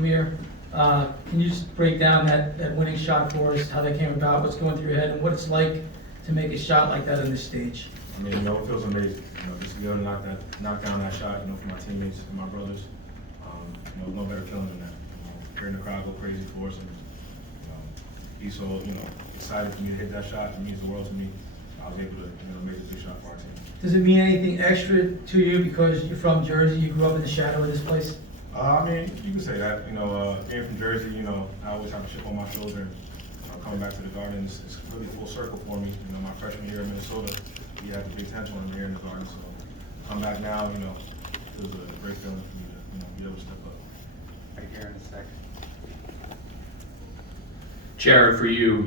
Jameer. Can you just break down that winning shot for us, how that came about, what's going through your head, and what it's like to make a shot like that on this stage? I mean, it feels amazing. Just to be able to knock down that shot, for my teammates and my brothers. No better feeling than that. Hearing the crowd go crazy for us, and he's so excited for me to hit that shot. It means the world to me. I was able to make a big shot for our team. Does it mean anything extra to you because you're from Jersey, you grew up in the shadow of this place? I mean, you can say that. Being from Jersey, I always have a chip on my shoulder. Coming back to the Garden, it's really full circle for me. My freshman year in Minnesota, we had the Big Ten tournament here in the Garden. So come back now, it feels a great feeling for me to be able to step up. Right here in a second. Jared, for you,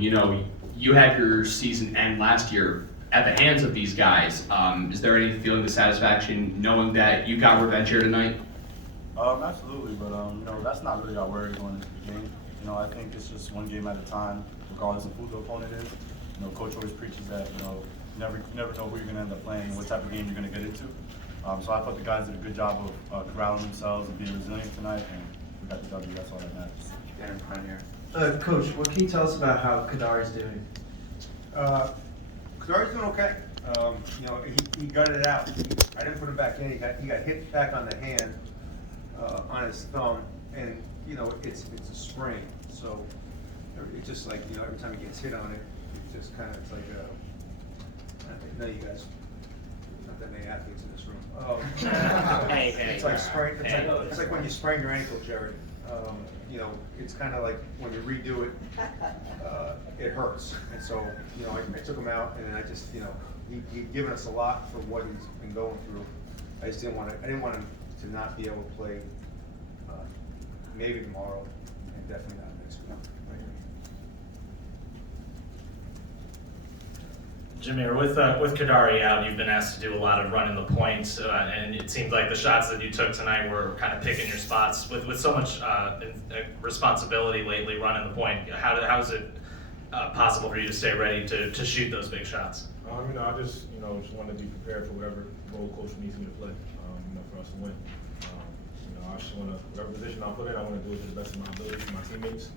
you had your season end last year at the hands of these guys. Is there any feeling of satisfaction knowing that you got revenge here tonight? Absolutely, but that's not really our worry going into the game. I think it's just one game at a time, regardless of who the opponent is. Coach always preaches that you never know who you're going to end up playing and what type of game you're going to get into. So I thought the guys did a good job of corralling themselves and being resilient tonight, and we got the W. That's all that matters. Get in front here. Coach, what can you tell us about how Kadari's doing? Kadari's doing okay. He gutted it out. I didn't put him back in. He got hit back on the hand, on his thumb, and it's a sprain. So it's just like every time he gets hit on it, it just kind of it's like I know you guys, not that many athletes in this room. It's like sprain. It's like when you sprain your ankle, Jerry. It's kind of like when you redo it, it hurts. And so, I took him out, and then I just, he'd given us a lot for what he's been going through. I didn't want him to not be able to play, maybe tomorrow, and definitely not next week. Jameer, with Kadari out, you've been asked to do a lot of running the points, and it seemed like the shots that you took tonight were kind of picking your spots. With so much responsibility lately running the point, how is it possible for you to stay ready to shoot those big shots? I just want to be prepared for whatever role coach needs me to play. For us to win. I just want to whatever position I put in, I want to do it to the best of my ability for my teammates,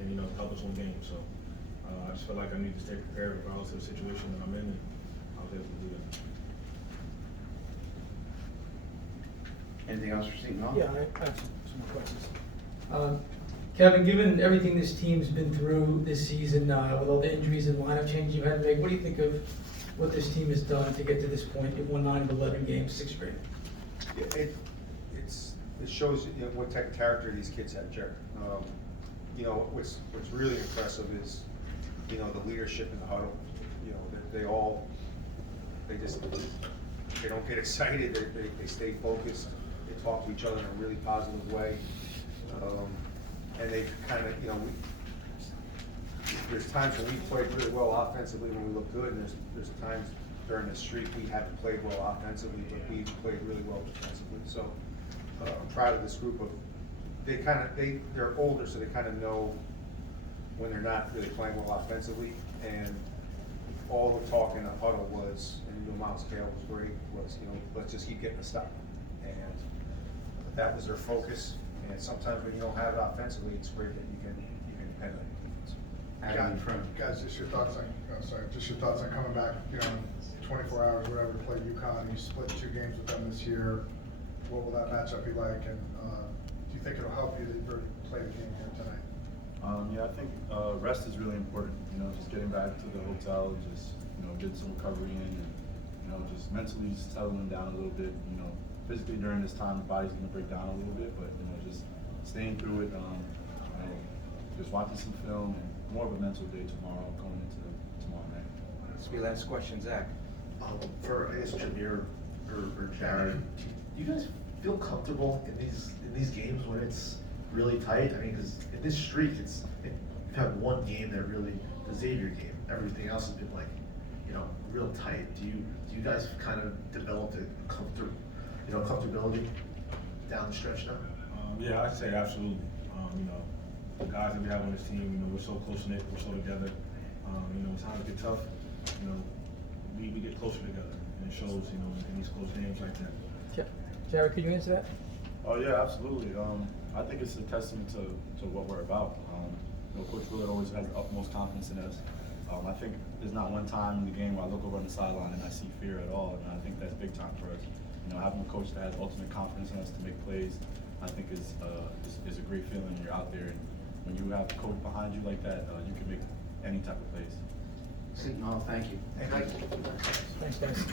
and help us win games. So. I just feel like I need to stay prepared regardless of the situation that I'm in, and I was able to do that. Anything else for Seton Hall? Yeah, I have some more questions. Kevin, given everything this team's been through this season, with all the injuries and lineup changes you've had to make, what do you think of what this team has done to get to this point? You've won 9 of 11 games, 6th grade. It shows what type of character these kids have, Jerry. What's really impressive is the leadership in the huddle. They don't get excited. They stay focused. They talk to each other in a really positive way, and they kind of there's times when we played really well offensively when we look good, and there's times during the streak we haven't played well offensively, but we played really well defensively. So I'm proud of this group of they're older, so they kind of know when they're not really playing well offensively, and all the talk in the huddle was, and Miles Cale was great, was let's just keep getting a stop, and that was their focus. And sometimes when you don't have it offensively, it's great that you can depend on your defense. Guys, just your thoughts on coming back, 24 hours, whatever, to play UConn. You split 2 games with them this year. What will that matchup be like? And do you think it'll help you to play the game here tonight? I think rest is really important. Just getting back to the hotel, just get some recovery in, and just mentally settling down a little bit. Physically during this time, the body's going to break down a little bit, but just staying through it. Just watching some film, and more of a mental day tomorrow, going into tomorrow night. This will be last question, Zach. For I guess Jameer or Jared, do you guys feel comfortable in these games when it's really tight? I mean, because in this streak, you've had one game that really, the Xavier game. Everything else has been like, real tight. Do you guys kind of develop a comfortability down the stretch now? Yeah, I'd say absolutely. The guys that we have on this team, we're so close knit, we're so together. When times get tough, we get closer together, and it shows, in these close games like that. Jared, could you answer that? Oh yeah, absolutely. I think it's a testament to what we're about. Coach Willard always has the utmost confidence in us. I think there's not one time in the game where I look over on the sideline and I see fear at all, and I think that's big time for us. Having a coach that has ultimate confidence in us to make plays, I think is a great feeling when you're out there. And when you have a coach behind you like that, you can make any type of plays. Seton Hall, thank you. Thanks, guys.